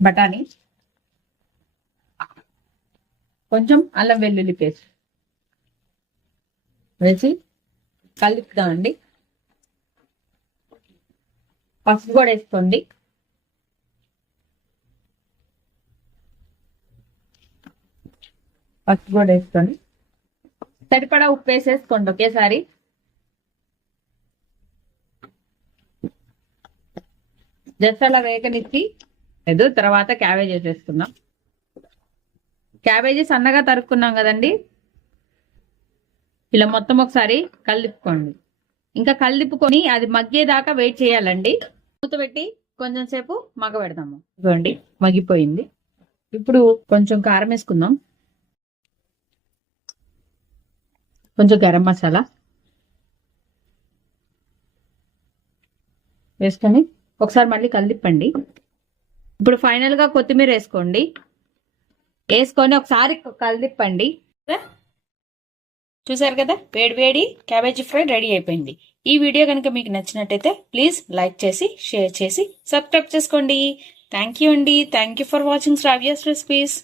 బఠానీ, కొంచెం అల్లం వెల్లుల్లి పేస్ట్ వేసి కలుపుదామండి. పసుపు కూడా వేసుకోండి. పసుపు కూడా వేసుకొని సరిపడా ఉప్పు వేసేసుకోండి ఒకేసారి. జస్ట్ అలా వేగనిచ్చి తర్వాత క్యాబేజ్ వేసేసుకున్నాం. క్యాబేజీ సన్నగా తరుక్కున్నాం కదండి, ఇలా మొత్తం ఒకసారి కలిపుకోండి. ఇంకా కలిపుకొని అది మగ్గేదాకా వెయిట్ చేయాలండి. మూత పెట్టి కొంచెం సేపు మగ్గబెడదాము. ఇదిగోండి మగ్గిపోయింది. ఇప్పుడు కొంచెం కారం వేసుకుందాం, కొంచెం గరం మసాలా వేసుకొని ఒకసారి మళ్ళీ కలిపండి. ఇప్పుడు ఫైనల్ గా కొత్తిమీర వేసుకోండి. వేసుకొని ఒకసారి కలిపండి. చూసారు కదా, వేడి వేడి క్యాబేజీ ఫ్రై రెడీ అయిపోయింది. ఈ వీడియో కనుక మీకు నచ్చినట్టయితే ప్లీజ్ లైక్ చేసి, షేర్ చేసి, సబ్స్క్రైబ్ చేసుకోండి. థ్యాంక్ యూ అండి. Thank you for watching Shravya's recipes.